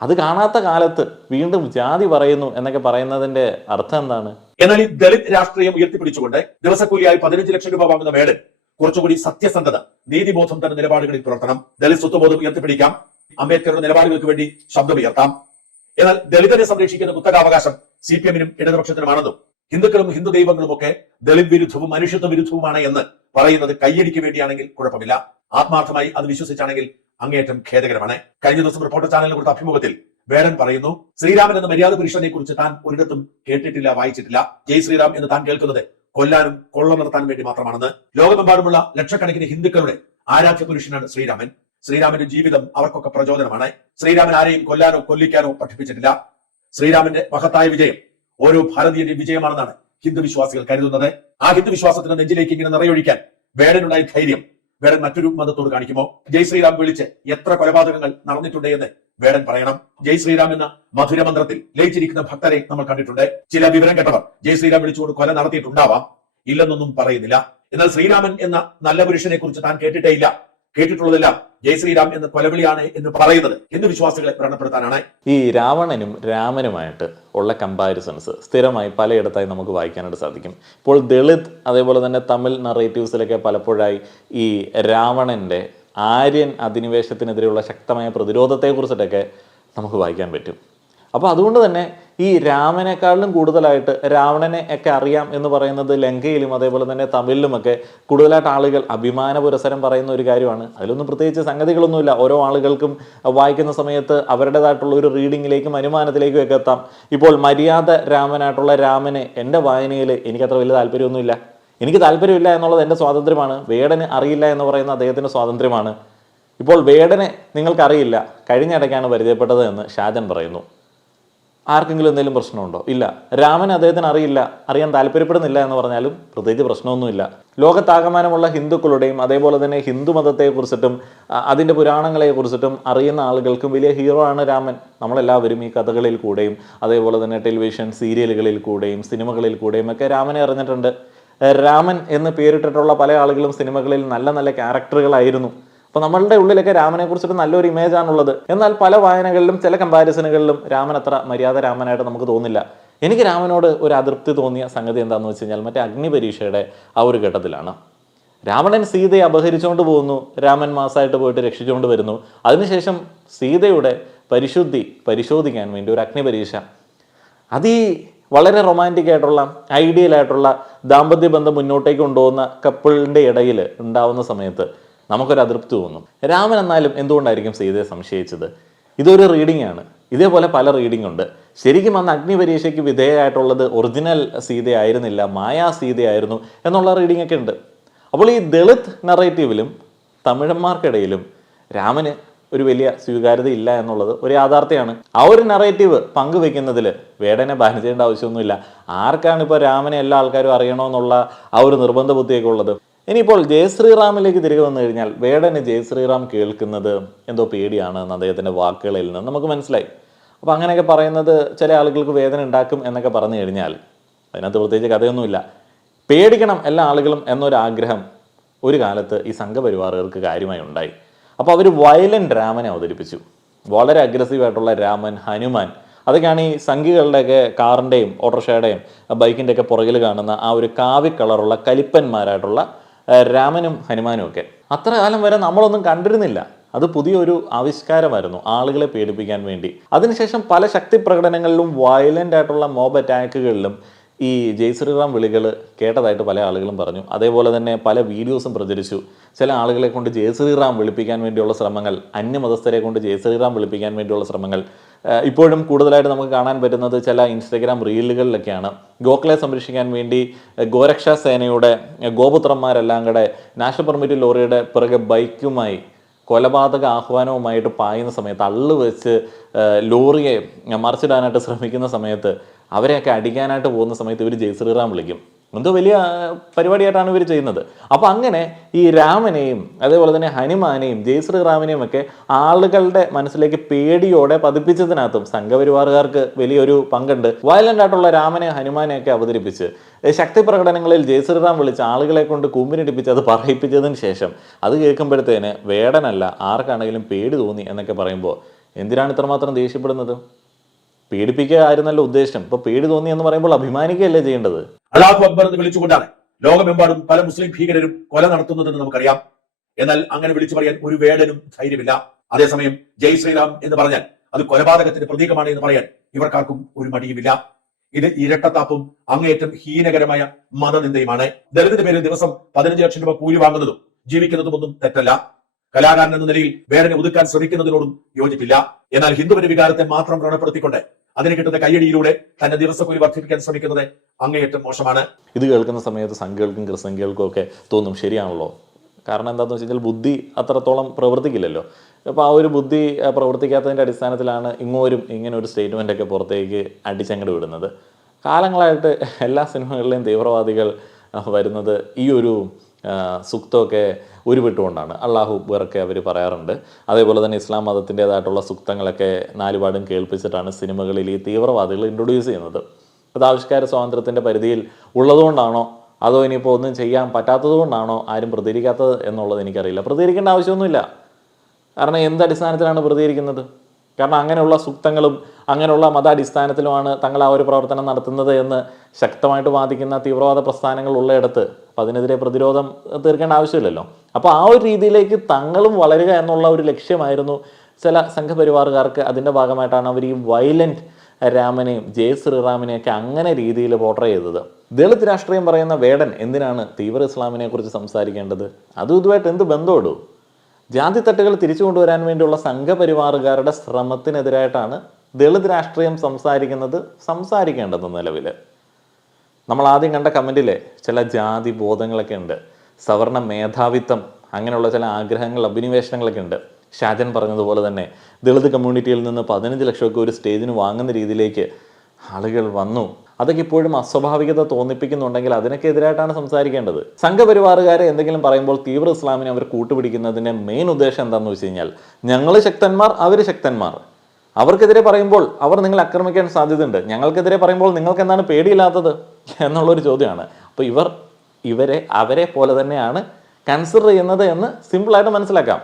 അത് കാണാത്ത കാലത്ത് വീണ്ടും ജാതി പറയുന്നു എന്നൊക്കെ പറയുന്നതിന്റെ അർത്ഥം എന്താണ്? എന്നാൽ ഈ ദളിത് രാഷ്ട്രീയം ഉയർത്തിപ്പിടിച്ചുകൊണ്ട് ദിവസക്കൂലിയായി 15 ലക്ഷം രൂപ വാങ്ങുന്ന വേടൻ കുറച്ചുകൂടി സത്യസന്ധത, നീതിബോധം തന്റെ നിലപാടുകളിൽ പുലർത്തണം. ദളിത് സ്വത്വബോധം ഉയർത്തിപ്പിടിക്കാം, അംബേദ്കറുടെ നിലപാടുകൾക്ക് വേണ്ടി ശബ്ദമുയർത്താം. എന്നാൽ ദളിതരെ സംരക്ഷിക്കുന്ന കുത്തകാവകാശം CPM-നും ഇടതുപക്ഷത്തിനുമാണെന്നും ഹിന്ദുക്കളും ഹിന്ദു ദൈവങ്ങളും ഒക്കെ ദളിത് വിരുദ്ധവും മനുഷ്യത്വ വിരുദ്ധവുമാണ് എന്ന് പറയുന്നത് കയ്യടിക്ക് വേണ്ടിയാണെങ്കിൽ കുഴപ്പമില്ല. ആത്മാർത്ഥമായി അത് വിശ്വസിച്ചാണെങ്കിൽ അങ്ങേയറ്റം ഖേദകരമാണ്. കഴിഞ്ഞ ദിവസം റിപ്പോർട്ടർ ചാനലിന് കൊടുത്ത അഭിമുഖത്തിൽ വേടൻ പറയുന്നു, ശ്രീരാമൻ എന്ന മര്യാദ പുരുഷനെ കുറിച്ച് താൻ ഒരിടത്തും കേട്ടിട്ടില്ല, വായിച്ചിട്ടില്ല. ജയ് ശ്രീറാം എന്ന് താൻ കേൾക്കുന്നത് കൊല്ലാനും കൊള്ള നടത്താനും വേണ്ടി മാത്രമാണെന്ന്. ലോകമെമ്പാടുമുള്ള ലക്ഷക്കണക്കിന് ഹിന്ദുക്കളുടെ ആരാധ്യ പുരുഷനാണ് ശ്രീരാമൻ. ശ്രീരാമന്റെ ജീവിതം അവർക്കൊക്കെ പ്രചോദനമാണ്. ശ്രീരാമൻ ആരെയും കൊല്ലാനോ കൊല്ലിക്കാനോ പഠിപ്പിച്ചിട്ടില്ല. ശ്രീരാമന്റെ മഹത്തായ വിജയം ഓരോ ഭാരതീയന്റെ വിജയമാണെന്നാണ് ഹിന്ദു വിശ്വാസികൾ കരുതുന്നത്. ആ ഹിന്ദു വിശ്വാസത്തിന്റെ നെഞ്ചിലേക്ക് ഇങ്ങനെ നിറയൊഴിക്കാൻ വേടനുണ്ടായ ധൈര്യം വേടൻ മറ്റൊരു മതത്തോട് കാണിക്കുമോ? ജയ് ശ്രീറാം വിളിച്ച് എത്ര കൊലപാതകങ്ങൾ നടന്നിട്ടുണ്ട് എന്ന് വേടൻ പറയണം. ജയ് ശ്രീറാം എന്ന മധുരമന്ത്രത്തിൽ ലയിച്ചിരിക്കുന്ന ഭക്തരെ നമ്മൾ കണ്ടിട്ടുണ്ട്. ചില വിവരം കേട്ടവർ ജയ് ശ്രീറാം വിളിച്ചുകൊണ്ട് കൊല നടത്തിയിട്ടുണ്ടാവാം, ഇല്ലെന്നൊന്നും പറയുന്നില്ല. എന്നാൽ ശ്രീരാമൻ എന്ന നല്ല പുരുഷനെ കുറിച്ച് താൻ കേട്ടിട്ടേ ഇല്ല. കേട്ടിട്ടുള്ളതെല്ലാം ജയ് ശ്രീറാം എന്ന കൊലവിളിയാണ് എന്ന് പറയുന്നത് ഹിന്ദു വിശ്വാസികളെ വ്രണപ്പെടുത്താനാണ്. ഈ രാവണനും രാമനുമായിട്ട് ഉള്ള കമ്പാരിസൺസ് സ്ഥിരമായി പലയിടത്തായി നമുക്ക് വായിക്കാനായിട്ട് സാധിക്കും. ഇപ്പോൾ ദളിത് അതേപോലെ തന്നെ തമിഴ് നറേറ്റീവ്സിലൊക്കെ പലപ്പോഴായി ഈ രാവണന്റെ ആര്യൻ അധിനിവേശത്തിനെതിരെയുള്ള ശക്തമായ പ്രതിരോധത്തെക്കുറിച്ചിട്ടൊക്കെ നമുക്ക് വായിക്കാൻ പറ്റും. അപ്പോൾ അതുകൊണ്ട് തന്നെ ഈ രാമനേക്കാളിലും കൂടുതലായിട്ട് രാവണനെ ഒക്കെ അറിയാം എന്ന് പറയുന്നത് ലങ്കയിലും അതേപോലെ തന്നെ തമിഴിലുമൊക്കെ കൂടുതലായിട്ട് ആളുകൾ അഭിമാന പുരസരം പറയുന്ന ഒരു കാര്യമാണ്. അതിലൊന്നും പ്രത്യേകിച്ച് സംഗതികളൊന്നുമില്ല. ഓരോ ആളുകൾക്കും വായിക്കുന്ന സമയത്ത് അവരുടേതായിട്ടുള്ള ഒരു റീഡിങ്ങിലേക്കും അനുമാനത്തിലേക്കും ഒക്കെ എത്താം. ഇപ്പോൾ മര്യാദ രാമനായിട്ടുള്ള രാമനെ എൻ്റെ വായനയിൽ എനിക്കത്ര വലിയ താല്പര്യമൊന്നുമില്ല. എനിക്ക് താല്പര്യമില്ല എന്നുള്ളത് എൻ്റെ സ്വാതന്ത്ര്യമാണ്. വേടന് അറിയില്ല എന്ന് പറയുന്ന അദ്ദേഹത്തിൻ്റെ സ്വാതന്ത്ര്യമാണ്. ഇപ്പോൾ വേടനെ നിങ്ങൾക്കറിയില്ല, കഴിഞ്ഞിടയ്ക്കാണ് പരിചയപ്പെട്ടത് എന്ന് ഷാജൻ പറയുന്നു. ആർക്കെങ്കിലും എന്തെങ്കിലും പ്രശ്നമുണ്ടോ? ഇല്ല. രാമൻ അദ്ദേഹത്തിന് അറിയില്ല, അറിയാൻ താല്പര്യപ്പെടുന്നില്ല എന്ന് പറഞ്ഞാലും പ്രത്യേകിച്ച് പ്രശ്നമൊന്നുമില്ല. ലോകത്താകമാനമുള്ള ഹിന്ദുക്കളുടെയും അതേപോലെ തന്നെ ഹിന്ദു മതത്തെക്കുറിച്ചിട്ടും അതിൻ്റെ പുരാണങ്ങളെക്കുറിച്ചിട്ടും അറിയുന്ന ആളുകൾക്കും വലിയ ഹീറോ ആണ് രാമൻ. നമ്മളെല്ലാവരും ഈ കഥകളിൽ കൂടെയും അതേപോലെ തന്നെ ടെലിവിഷൻ സീരിയലുകളിൽ കൂടെയും സിനിമകളിൽ കൂടെയും ഒക്കെ രാമനെ അറിഞ്ഞിട്ടുണ്ട്. രാമൻ എന്ന് പേരിട്ടിട്ടുള്ള പല ആളുകളും സിനിമകളിൽ നല്ല നല്ല ക്യാരക്ടറുകളായിരുന്നു. അപ്പോൾ നമ്മളുടെ ഉള്ളിലൊക്കെ രാമനെ കുറിച്ചിട്ട് നല്ലൊരു ഇമേജാണുള്ളത്. എന്നാൽ പല വായനകളിലും ചില കമ്പാരിസണുകളിലും രാമൻ അത്ര മര്യാദ രാമനായിട്ട് നമുക്ക് തോന്നില്ല. എനിക്ക് രാമനോട് ഒരു അതൃപ്തി തോന്നിയ സംഗതി എന്താണെന്ന് വെച്ച് കഴിഞ്ഞാൽ മറ്റേ അഗ്നിപരീക്ഷയുടെ ആ ഒരു ഘട്ടത്തിലാണ്. രാവണൻ സീതയെ അപഹരിച്ചുകൊണ്ട് പോകുന്നു, രാമൻ മാസമായിട്ട് പോയിട്ട് രക്ഷിച്ചുകൊണ്ട് വരുന്നു. അതിനുശേഷം സീതയുടെ പരിശുദ്ധി പരിശോധിക്കാൻ വേണ്ടി ഒരു അഗ്നിപരീക്ഷ. അത് ഈ വളരെ റൊമാൻറ്റിക് ആയിട്ടുള്ള ഐഡിയൽ ആയിട്ടുള്ള ദാമ്പത്യ ബന്ധം മുന്നോട്ടേക്ക് കൊണ്ടുപോകുന്ന കപ്പിളിൻ്റെ ഇടയിൽ ഉണ്ടാവുന്ന സമയത്ത് നമുക്കൊരു അതൃപ്തി തോന്നും. രാമൻ എന്നാലും എന്തുകൊണ്ടായിരിക്കും സീതയെ സംശയിച്ചത്? ഇതൊരു റീഡിംഗ് ആണ്. ഇതേപോലെ പല റീഡിംഗ് ഉണ്ട്. ശരിക്കും അന്ന് അഗ്നിപരീക്ഷയ്ക്ക് വിധേയമായിട്ടുള്ളത് ഒറിജിനൽ സീതയായിരുന്നില്ല, മായാ സീതയായിരുന്നു എന്നുള്ള റീഡിംഗ് ഒക്കെ ഉണ്ട്. അപ്പോൾ ഈ ദളിത് നറേറ്റീവിലും തമിഴന്മാർക്കിടയിലും രാമന് ഒരു വലിയ സ്വീകാര്യത ഇല്ല എന്നുള്ളത് ഒരു യാഥാർത്ഥ്യമാണ്. ആ ഒരു നറേറ്റീവ് പങ്കുവെക്കുന്നതിൽ വേടനെ ബാൻ ചെയ്യേണ്ട ആവശ്യമൊന്നുമില്ല. ആർക്കാണ് ഇപ്പോൾ രാമനെ എല്ലാ ആൾക്കാരും അറിയണമെന്നുള്ള ആ ഒരു നിർബന്ധ ബുദ്ധിയൊക്കെ ഉള്ളത്? ഇനിയിപ്പോൾ ജയശ്രീറാമിലേക്ക് തിരികെ വന്നു കഴിഞ്ഞാൽ വേടന് ജയശ്രീറാം കേൾക്കുന്നത് എന്തോ പേടിയാണ് എന്ന് അദ്ദേഹത്തിൻ്റെ വാക്കുകളിൽ നിന്ന് നമുക്ക് മനസ്സിലായി. അപ്പോൾ അങ്ങനെയൊക്കെ പറയുന്നത് ചില ആളുകൾക്ക് വേദന ഉണ്ടാക്കും എന്നൊക്കെ പറഞ്ഞു കഴിഞ്ഞാൽ അതിനകത്ത് പ്രത്യേകിച്ച് കഥയൊന്നുമില്ല. പേടിക്കണം എല്ലാ ആളുകളും എന്നൊരാഗ്രഹം ഒരു കാലത്ത് ഈ സംഘപരിവാറുകൾക്ക് കാര്യമായി ഉണ്ടായി. അപ്പോൾ അവർ വയലൻ്റ് രാമനെ അവതരിപ്പിച്ചു. വളരെ അഗ്രസീവായിട്ടുള്ള രാമൻ, ഹനുമാൻ, അതൊക്കെയാണ് ഈ സംഘികളുടെയൊക്കെ കാറിൻ്റെയും ഓട്ടോറിക്ഷയുടെയും ബൈക്കിൻ്റെ ഒക്കെ പുറകിൽ കാണുന്ന ആ ഒരു കാവി കളറുള്ള കലിപ്പന്മാരായിട്ടുള്ള രാമനും ഹനുമാനും ഒക്കെ. അത്ര കാലം വരെ നമ്മളൊന്നും കണ്ടിരുന്നില്ല. അത് പുതിയൊരു ആവിഷ്കാരമായിരുന്നു ആളുകളെ പേടിപ്പിക്കാൻ വേണ്ടി. അതിനുശേഷം പല ശക്തി പ്രകടനങ്ങളിലും വയലൻ്റ് ആയിട്ടുള്ള മോബ് അറ്റാക്കുകളിലും ഈ ജയ് ശ്രീറാം വിളികൾ കേട്ടതായിട്ട് പല ആളുകളും പറഞ്ഞു. അതേപോലെ തന്നെ പല വീഡിയോസും പ്രചരിച്ചു. ചില ആളുകളെ കൊണ്ട് ജയ് ശ്രീറാം വിളിപ്പിക്കാൻ വേണ്ടിയുള്ള ശ്രമങ്ങൾ, അന്യമതസ്ഥരെ കൊണ്ട് ജയ് ശ്രീറാം വിളിപ്പിക്കാൻ വേണ്ടിയുള്ള ശ്രമങ്ങൾ ഇപ്പോഴും കൂടുതലായിട്ട് നമുക്ക് കാണാൻ പറ്റുന്നത് ചില ഇൻസ്റ്റഗ്രാം റീലുകളിലൊക്കെയാണ്. ഗോഖലെ സംരക്ഷിക്കാൻ വേണ്ടി ഗോരക്ഷാ സേനയുടെ ഗോപുത്രന്മാരെല്ലാം കൂടെ നാഷണൽ പെർമിറ്റ് ലോറിയുടെ പിറകെ ബൈക്കുമായി കൊലപാതക ആഹ്വാനവുമായിട്ട് പായുന്ന സമയത്ത്, അള്ളു വെച്ച് ലോറിയെ മറിച്ചിടാനായിട്ട് ശ്രമിക്കുന്ന സമയത്ത്, അവരെയൊക്കെ അടിക്കാനായിട്ട് പോകുന്ന സമയത്ത് ഇവർ ജയ് ശ്രീറാം വിളിക്കും. എന്തോ വലിയ പരിപാടിയായിട്ടാണ് ഇവർ ചെയ്യുന്നത്. അപ്പോൾ അങ്ങനെ ഈ രാമനെയും അതേപോലെ തന്നെ ഹനുമാനെയും ജയ് ശ്രീറാമിനെയും ഒക്കെ ആളുകളുടെ മനസ്സിലേക്ക് പേടിയോടെ പതിപ്പിച്ചതിനകത്തും സംഘപരിവാറുകാർക്ക് വലിയൊരു പങ്കുണ്ട്. വയലൻ്റ് ആയിട്ടുള്ള രാമനെ ഹനുമാനെയൊക്കെ അവതരിപ്പിച്ച് ശക്തി പ്രകടനങ്ങളിൽ ജയ് ശ്രീറാം വിളിച്ച് ആളുകളെ കൊണ്ട് കൂമ്പിനിടിപ്പിച്ച് അത് പറയിപ്പിച്ചതിന് ശേഷം അത് കേൾക്കുമ്പോഴത്തേന് വേടനല്ല ആർക്കാണെങ്കിലും പേടി തോന്നി എന്നൊക്കെ പറയുമ്പോൾ എന്തിനാണ് ഇത്രമാത്രം ദേഷ്യപ്പെടുന്നത്? പേടിപ്പിക്കുക ആയിരുന്നല്ലോ ഉദ്ദേശം. ഇപ്പൊ പേടി തോന്നി എന്ന് പറയുമ്പോൾ അഭിമാനിക്കുകയല്ലേ ചെയ്യേണ്ടത്? അല്ലാഹു അക്ബർ എന്ന് വിളിച്ചുകൊണ്ടാണ് ലോകമെമ്പാടും പല മുസ്ലിം ഭീകരരും കൊല നടത്തുന്നതെന്ന് നമുക്കറിയാം. എന്നാൽ അങ്ങനെ വിളിച്ചു പറയാൻ ഒരു വേടനും ധൈര്യമില്ല. അതേസമയം ജയ് ശ്രീറാം എന്ന് പറഞ്ഞാൽ അത് കൊലപാതകത്തിന്റെ പ്രതീകമാണ് എന്ന് പറയാൻ ഇവർക്കാർക്കും ഒരു മടിയുമില്ല. ഇത് ഇരട്ടത്താപ്പും അങ്ങേയറ്റം ഹീനകരമായ മതനിന്ദയുമാണ്. ദളിതിന്റെ പേരിൽ ദിവസം 15 ലക്ഷം രൂപ കൂലി വാങ്ങുന്നതും ജീവിക്കുന്നതും ഒന്നും തെറ്റല്ല. കലാകാരൻ എന്ന നിലയിൽ വേടനെ ഒതുക്കാൻ ശ്രമിക്കുന്നതിനോടും യോജിപ്പില്ല. എന്നാൽ ഹിന്ദുവിന്റെ വികാരത്തെ മാത്രം വ്രണപ്പെടുത്തിക്കൊണ്ട് അതിന് കിട്ടുന്ന കയ്യടിയിലൂടെ തന്റെ ദിവസക്കൂലി വർദ്ധിപ്പിക്കാൻ ശ്രമിക്കുന്നത് അങ്ങേയറ്റം മോശമാണ്. ഇത് കേൾക്കുന്ന സമയത്ത് സംഘികൾക്കും ക്രിസ്സംഘികൾക്കും ഒക്കെ തോന്നും, ശരിയാണല്ലോ, കാരണം എന്താണെന്ന് വെച്ച് കഴിഞ്ഞാൽ ബുദ്ധി അത്രത്തോളം പ്രവർത്തിക്കില്ലല്ലോ. അപ്പോൾ ആ ഒരു ബുദ്ധി പ്രവർത്തിക്കാത്തതിൻ്റെ അടിസ്ഥാനത്തിലാണ് ഇങ്ങനെ ഒരു സ്റ്റേറ്റ്മെൻ്റൊക്കെ പുറത്തേക്ക് അടിച്ചങ്ങട് വിടുന്നത്. കാലങ്ങളായിട്ട് എല്ലാ സിനിമകളിലെയും തീവ്രവാദികൾ വരുന്നത് ഈ ഒരു സുക്തമൊക്കെ ഉരുവിട്ടുകൊണ്ടാണ്. അള്ളാഹു അക്ബറൊക്കെ അവർ പറയാറുണ്ട്. അതേപോലെ തന്നെ ഇസ്ലാം മതത്തിൻ്റേതായിട്ടുള്ള സുക്തങ്ങളൊക്കെ നാലുപാടും കേൾപ്പിച്ചിട്ടാണ് സിനിമകളിൽ ഈ തീവ്രവാദികൾ ഇൻട്രൊഡ്യൂസ് ചെയ്യുന്നത്. അത് ആവിഷ്കാര സ്വാതന്ത്ര്യത്തിൻ്റെ പരിധിയിൽ ഉള്ളതുകൊണ്ടാണോ അതോ ഇനിയിപ്പോൾ ഒന്നും ചെയ്യാൻ പറ്റാത്തത് കൊണ്ടാണോ ആരും പ്രതികരിക്കാത്തത് എന്നുള്ളത് എനിക്കറിയില്ല. പ്രതികരിക്കേണ്ട ആവശ്യമൊന്നുമില്ല. കാരണം എന്തടിസ്ഥാനത്തിലാണ് പ്രതികരിക്കുന്നത്? കാരണം അങ്ങനെയുള്ള സൂക്തങ്ങളും അങ്ങനെയുള്ള മതാടിസ്ഥാനത്തിലുമാണ് തങ്ങൾ ആ ഒരു പ്രവർത്തനം നടത്തുന്നത് എന്ന് ശക്തമായിട്ട് വാദിക്കുന്ന തീവ്രവാദ പ്രസ്ഥാനങ്ങൾ ഉള്ളയിടത്ത് അപ്പം അതിനെതിരെ പ്രതിരോധം തീർക്കേണ്ട ആവശ്യമില്ലല്ലോ. അപ്പോൾ ആ ഒരു രീതിയിലേക്ക് തങ്ങളും വളരുക എന്നുള്ള ഒരു ലക്ഷ്യമായിരുന്നു ചില സംഘപരിവാറുകാർക്ക്. അതിൻ്റെ ഭാഗമായിട്ടാണ് അവർ ഈ വയലൻറ്റ് രാമനെയും ജയ് ശ്രീറാമിനെയൊക്കെ അങ്ങനെ രീതിയിൽ പോർട്രേ ചെയ്തത്. ദളിത് രാഷ്ട്രീയം പറയുന്ന വേടൻ എന്തിനാണ് തീവ്ര ഇസ്ലാമിനെ കുറിച്ച് സംസാരിക്കേണ്ടത്? അതും ഇതുമായിട്ട് എന്ത് ബന്ധമുള്ളൂ? ജാതി തട്ടുകൾ തിരിച്ചു കൊണ്ടുവരാൻ വേണ്ടിയുള്ള സംഘപരിവാറുകാരുടെ ശ്രമത്തിനെതിരായിട്ടാണ് ദളിത് രാഷ്ട്രീയം സംസാരിക്കേണ്ടത്. നിലവിൽ നമ്മൾ ആദ്യം കണ്ട കമൻറ്റിലെ ചില ജാതി ബോധങ്ങളൊക്കെ ഉണ്ട്, സവർണ മേധാവിത്വം, അങ്ങനെയുള്ള ചില ആഗ്രഹങ്ങൾ, അഭിനിവേശനങ്ങളൊക്കെ ഉണ്ട്. ഷാജൻ പറഞ്ഞതുപോലെ തന്നെ ദളിത് കമ്മ്യൂണിറ്റിയിൽ നിന്ന് 15 ലക്ഷമൊക്കെ ഒരു സ്റ്റേജിന് വാങ്ങുന്ന രീതിയിലേക്ക് ആളുകൾ വന്നു. അതൊക്കെ ഇപ്പോഴും അസ്വാഭാവികത തോന്നിപ്പിക്കുന്നുണ്ടെങ്കിൽ അതിനൊക്കെ എതിരായിട്ടാണ് സംസാരിക്കേണ്ടത്. സംഘപരിവാറുകാരെ എന്തെങ്കിലും പറയുമ്പോൾ തീവ്ര ഇസ്ലാമിനെ അവർ കൂട്ടുപിടിക്കുന്നതിൻ്റെ മെയിൻ ഉദ്ദേശം എന്താണെന്ന് വെച്ച് കഴിഞ്ഞാൽ ഞങ്ങൾ ശക്തന്മാർ, അവർ ശക്തന്മാർ. അവർക്കെതിരെ പറയുമ്പോൾ അവർ നിങ്ങളെ ആക്രമിക്കാൻ സാധ്യതയുണ്ട്, ഞങ്ങൾക്കെതിരെ പറയുമ്പോൾ നിങ്ങൾക്ക് എന്താണ് പേടിയില്ലാത്തത് എന്നുള്ളൊരു ചോദ്യമാണ്. അപ്പോൾ അവരെ പോലെ തന്നെയാണ് കൺസിഡർ ചെയ്യുന്നത് എന്ന് സിമ്പിളായിട്ട് മനസ്സിലാക്കാം.